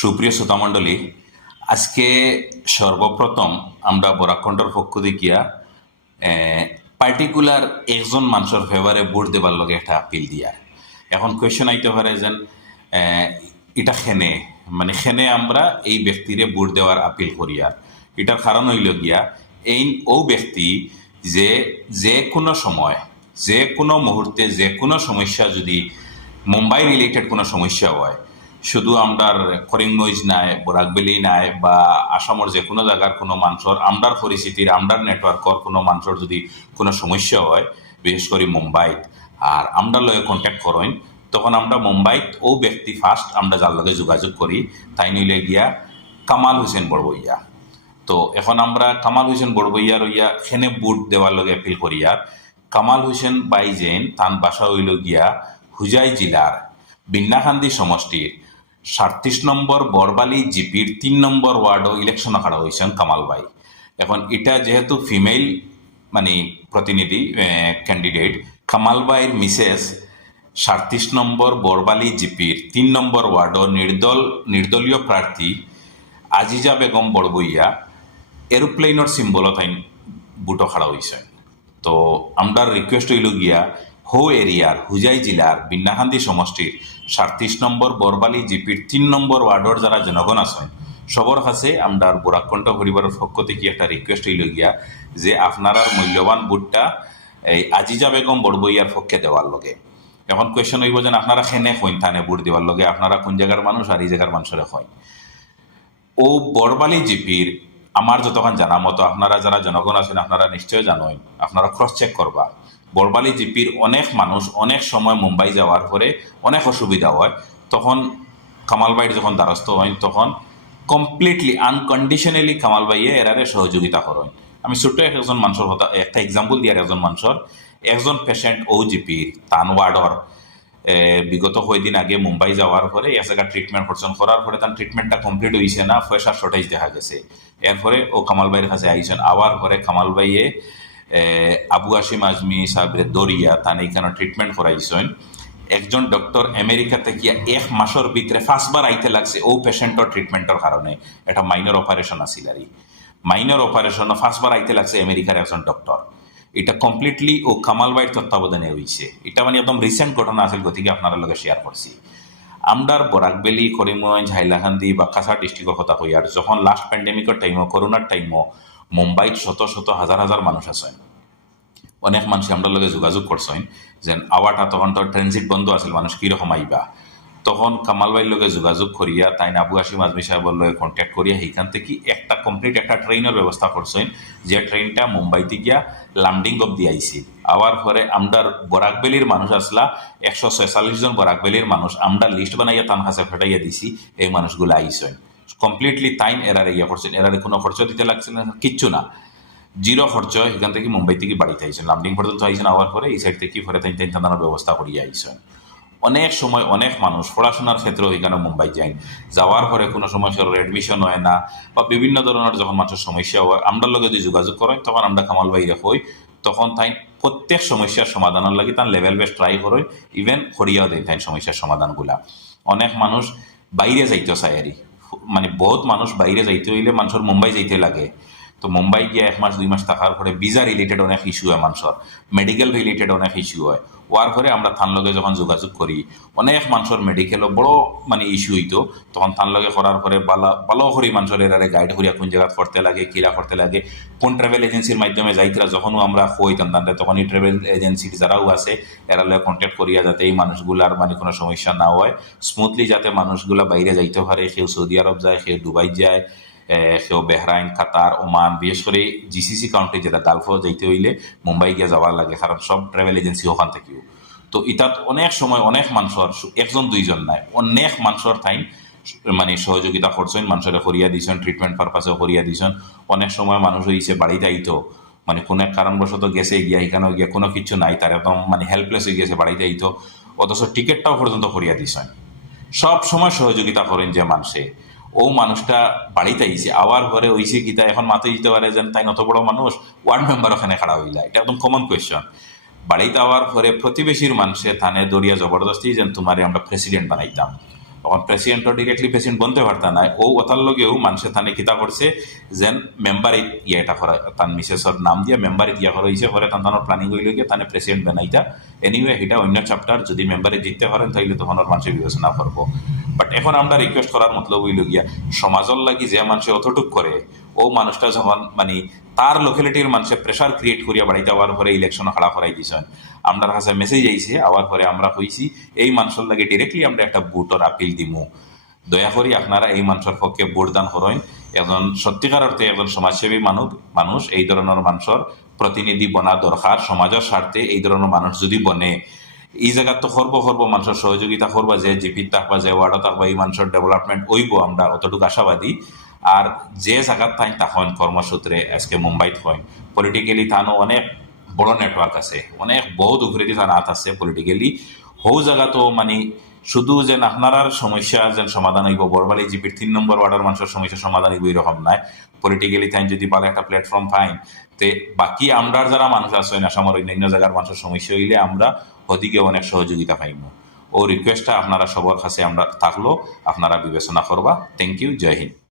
সুপ্রিয় শ্রোতামণ্ডলী আজকে সর্বপ্রথম আমরা বরাকণ্ঠর পক্ষ দেখিয়া পার্টিকুলার একজন মানুষের ফেভারে ভোট দেবার লগে একটা আপিল দিয়া। এখন কোয়েশ্চেন আইতে পারে যেন এটা খেনে মানে খেনে আমরা এই ব্যক্তিরে ভোট দেওয়ার আপিল করি আর এটার কারণ হইল গিয়া, এই ও ব্যক্তি যে যে কোনো সময়, যে কোনো মুহূর্তে, যে কোনো সমস্যা যদি মুম্বাই রিলেটেড কোনো সমস্যা হয় শুধু আমরার করিমগঞ্জ নাই, বরাকবেলি নাই বা আসামের যে কোনো জায়গার কোনো মানুষের, আমরার পরিস্থিতির আমরার নেটওয়ার্কর কোনো মানুষের যদি কোনো সমস্যা হয়, বিশেষ করে মুম্বাইত, আর আমরা লগে কন্ট্যাক্ট করেন, তখন আমরা মুম্বাইত ও ব্যক্তি ফার্স্ট আমরা যার লগে যোগাযোগ করি, তাই নইলে গিয়া কামাল হোসেন বড়বইয়া। তো এখন আমরা কামাল হোসেন বড়বইয়া ইয়া খেনে বুট দেওয়ার লগে অ্যাপিল আর কামাল হোসেন বাইজেন তান বাসা হইল গিয়া হুজাই জেলার বিন্নাখান্দি সমষ্টির সাতত্রিশ নম্বর বরবালি জিপির তিন নম্বর ওয়ার্ডও ইলেকশন খাড়া হয়েছেন কামাল বাই এখন এটা যেহেতু ফিমেল মানে প্রতিনিধি ক্যান্ডিডেট কামাল বাইর মিসেস সাতত্রিশ নম্বর বরবালি জিপির তিন নম্বর ওয়ার্ডও নির্দল, নির্দলীয় প্রার্থী আজিজা বেগম বড়বইয়া এরোপ্লেনের সিম্বলত আইন বুটো খাড়া হয়েছে তো আমরা রিকোয়েস্ট হইল গিয়া হো এরিয়ার হুজাই জেলার বিন্নাহান্দি সমষ্টির সাতত্রিশ নম্বর বরবালি জিপির তিন নম্বর ওয়ার্ডর যারা জনগণ আছেন। সবর কাছে আমরা বুরাকণ্ঠ পরিবারের পক্ষ থেকে একটা রিকোয়েস্ট হইল গিয়া যে আপনার মূল্যবান বুটটা এই আজিজা বেগম বড়বইয়ার পক্ষে দেওয়ার লগে। এখন কোয়েশন হইব যে আপনারা খেনে হইন থানে বুট দেওয়ার লগে? আপনারা কোন জায়গার মানুষ আর এই জায়গার মানুষের হয় ও বরবালি জিপির আমার যতক্ষণ জানা মতো, আপনারা যারা জনগণ আছেন, আপনারা নিশ্চয় জানেন আপনারা ক্রস চেক করবা বরবালি জিপির অনেক মানুষ অনেক সময় মুম্বাই যাওয়ার পরে অনেক অসুবিধা হয়। তখন কামালবাইর যখন দ্বারস্থ হয় তখন কমপ্লিটলি আনকন্ডিশনালি কামালবাইয়ে এরারে সহযোগিতা করেন। আমি ছোট্ট একজন মানুষের কথা একটা এক্সাম্পল দিয়ার একজন মানুষের। একজন পেশেন্ট ও জিপির তানওয়ার্ডর বিগত কয়দিন আগে মুম্বাই যাওয়ার পরে এক জায়গা ট্রিটমেন্ট করছেন। করার পরে তার ট্রিটমেন্টটা কমপ্লিট হয়েছে না পয়সা শর্টেজ দেখা গেছে। এরপরে ও কামাল ভাইয়ের কাছে আইছেন। আবার পরে কামাল ভাইয়ে এ, আবু আসিম আজমি সাহেবের দরিয়া তান এইখানে ট্রিটমেন্ট করাইছেন। একজন ডক্টর আমেরিকা থেকে এক মাসের ভিতরে ফার্স্টবার আইতে লাগছে ও পেশেন্টর ট্রিটমেন্টের কারণে। এটা মাইনর অপারেশন আছিল আর মাইনর অপারেশন ফার্স্টবার আইতে লাগছে আমেরিকার একজন ডক্টর এটা কমপ্লিটলি ও কামাল ভাইয়ের তত্ত্বাবধানে হয়েছে এটা মানে একদম রিসেন্ট ঘটনা আছিল, গতিকে আপনার লগে শেয়ার করছি। আমরার বরাকবেলি করিমগঞ্জ, হাইলাকান্দি বা কাছাড় ডিস্ট্রিক্টর কথা কই আর যখন লাস্ট প্যান্ডেমিকের টাইমও করোনার টাইমও মুম্বাইত শত শত হাজার হাজার মানুষ আছে। অনেক মানুষ আমরা লগে যোগাযোগ করছেন যে আওয়াটা তখন তো ট্রানজিট বন্ধ আছিল মানুষ কীরকম আইবা তখন কামাল ভাইয়ের লগে যোগাযোগ করিয়া তাই আবু আসিম আজমি সাহেবের লগে কন্ট্যাক্ট করিয়া সেইখান থেকে একটা কমপ্লিট একটা ট্রেনের ব্যবস্থা করছেন যে ট্রেনটা মুম্বাইতে গিয়া লামডিং অব্দি আইছিল আবার পরে আমরার বরাকবেলির মানুষ আসলা একশো ছয়চল্লিশ জন বরাকবেলির মানুষ আমরা লিস্ট বানাইয়া তান কাছে ফেটাইয়া দিছি, এই মানুষগুলো আইসেন কমপ্লিটলি টাইম এরারে ইয়া করছেন এরারে কোনো খরচ দিতে লাগছে না, কিচ্ছু না। জিরো খরচ এখান থেকে মুম্বাই থেকে বাড়িতে আইসেন। লামডিং পর্যন্ত আইসেন আবার পরে এই সাইড থেকে ফেরে তাই তাই তাদের ব্যবস্থা করিয়ে আইসেন। অনেক সময় অনেক মানুষ পড়াশোনার ক্ষেত্রেও এখানে মুম্বাই যায় যাওয়ার পরে কোনো সময় সের এডমিশন হয় না বা বিভিন্ন ধরনের যখন মানুষের সমস্যা হয় আমরা লগে যদি যোগাযোগ করেন, তখন আমরা কামাল বাইরে হই, তখন তাই প্রত্যেক সমস্যার সমাধানের লাগে তার লেভেল বেস ট্রাই করে ইভেন করিয়াও দেয় তাই সমস্যার সমাধানগুলা। অনেক মানুষ বাইরে যাইতে চায় আরই মানে বহুত মানুষ বাইরে যাইতে হইলে মানুষের মুম্বাই যাইতে লাগে। তো মুম্বাই গিয়ে এক মাস, দুই মাস থাকার পরে ভিসা রিলেটেড অনেক ইস্যু হয় মানুষের। মেডিকেল রিলেটেড অনেক ইস্যু হয়। ওয়ার পরে আমরা থান লগে যখন যোগাযোগ করি, অনেক মানুষের মেডিকেলও বড় মানে ইস্যু হইতো। তখন থান লগে করার পরে বালা ভালো করি মানুষের এরারে গাইড করিয়া কোন জায়গা করতে লাগে কিরা করতে লাগে। কোন ট্রাভেল এজেন্সির মাধ্যমে যাইতরা যখনও আমরা হইতাম তান্ডে তখন এই ট্রাভেল এজেন্সির যারাও আছে, এরা লগে কন্ট্যাক্ট করিয়া যাতে এই মানুষগুলার মানে কোনো সমস্যা না হয়। স্মুথলি যাতে মানুষগুলা বাইরে যাইতে পারে, কেউ সৌদি আরব যায়, কেউ দুবাই যায়। কেউ বেহরাইন, কাতার, ওমান বিশেষ করে জিসিসি কাউন্ট্রি যেটা গালফও যাইতে হইলে মুম্বাই গিয়ে যাওয়ার লাগে কারণ সব ট্রাভেল এজেন্সি ওখান থেকেও। তো ইতাত অনেক সময় অনেক মানুষের একজন, দুইজন নাই, অনেক মানুষের ঠাইন মানে সহযোগিতা করছেন মানুষের করিয়া দিয়েছেন ট্রিটমেন্ট পারপাসেও করিয়া দিয়েছেন অনেক সময় মানুষ হইছে বাড়িতে আইতো মানে কোনো এক কারণবশত গেছে গিয়া এখানেও গিয়া কোনো কিছু নাই তার একদম মানে হেল্পলেস হয়ে গেছে বাড়িতে আইতো অথচ টিকিটটাও পর্যন্ত করিয়া দিয়েছেন সব সময় সহযোগিতা করেন যে মানুষে। ও মানুষটা বাড়িতে আইছে, আবার ঘরে হইছে কিতা এখন মাথায় দিতে পারে যেন তাই অত বড় মানুষ, ওয়ার্ড মেম্বার ওখানে খাড়া হইলা। এটা একদম কমন কোয়েশ্চন বাড়িতে আওয়ার পরে প্রতিবেশীর মানুষে থানে দরিয়া জবরদস্তি যেন তোমারে আমরা প্রেসিডেন্ট বানাইতাম। তখন প্রেসিডেন্টও ডিরেক্টলি প্রেসিডেন্ট বলতে পারতা না ও ওতার লগেও মানুষের থানে কিতা করছে যেন মেম্বারে ইয়েটা করা তার মিসেসর নাম দিয়ে মেম্বারে ইয়া করা হয়েছে পরে তার তানোর প্ল্যানিং হইলে গিয়ে তানে প্রেসিডেন্ট বানাইতা। এনিওয়ে এটা অন্য চ্যাপ্টার যদি মেম্বারে জিততে পারেন তাইলে তখন ওর মানুষের বিবেচনা করব। বাট এখন আমরা রিকোয়েস্ট করার মতলব হইল গিয়া, সমাজের লাগি যে মানুষে অতটুক করে, ও মানুষটা যখন মানে তার লোকালিটির মানুষের প্রেশার ক্রিয়েট করিয়া বাড়িতে আবার পরে ইলেকশন খাড়া করাই দিছেন। আমরা কাছে মেসেজ আইছে, আবার পরে আমরা হইছি এই মানুষের লাগে ডিরেক্টলি আমরা একটা বুটর আপিল দিমু। দয়া করি আপনারা এই মানুষের পক্ষে ভোট দান করেন। একজন সত্যিকার অর্থে একজন সমাজসেবী মানুষ মানুষ, এই ধরনের মানুষের প্রতিনিধি বনা দরকার। সমাজের স্বার্থে এই ধরনের মানুষ যদি বনে এই জায়গার তো সর্ব সর্ব মানুষের সহযোগিতা করবা, যে জিপিত থাকবা যে ওয়ার্ডত থাকবা এই মানুষের ডেভেলপমেন্ট হইব আমরা, অতটুকু আশাবাদী। আর যে জায়গার থাইন হন কর্মসূত্রে, আজকে মুম্বাইত হয় পলিটিক্যালি থানো অনেক বড় নেটওয়ার্ক আছে, অনেক বহুত উপরে থান আছে পলিটিক্যালি হৌ জায়গা তো মানে শুধু যে আপনার সমস্যা যেন সমাধান হইব বরবালি জিপির তিন নম্বর ওয়ার্ডের মানুষের সমস্যা সমাধান হইব, এরকম নাই। পলিটিক্যালি তাই যদি ভালো একটা প্ল্যাটফর্ম পাইন তে বাকি আমরা যারা মানুষ আছেন আসামের অন্যান্য জায়গার মানুষের সমস্যা হইলে আমরা ওদিকে অনেক সহযোগিতা পাইব। ও রিকোয়েস্টটা আপনারা সবার কাছে আমরা থাকল, আপনারা বিবেচনা করবা। Thank you Jai Hind.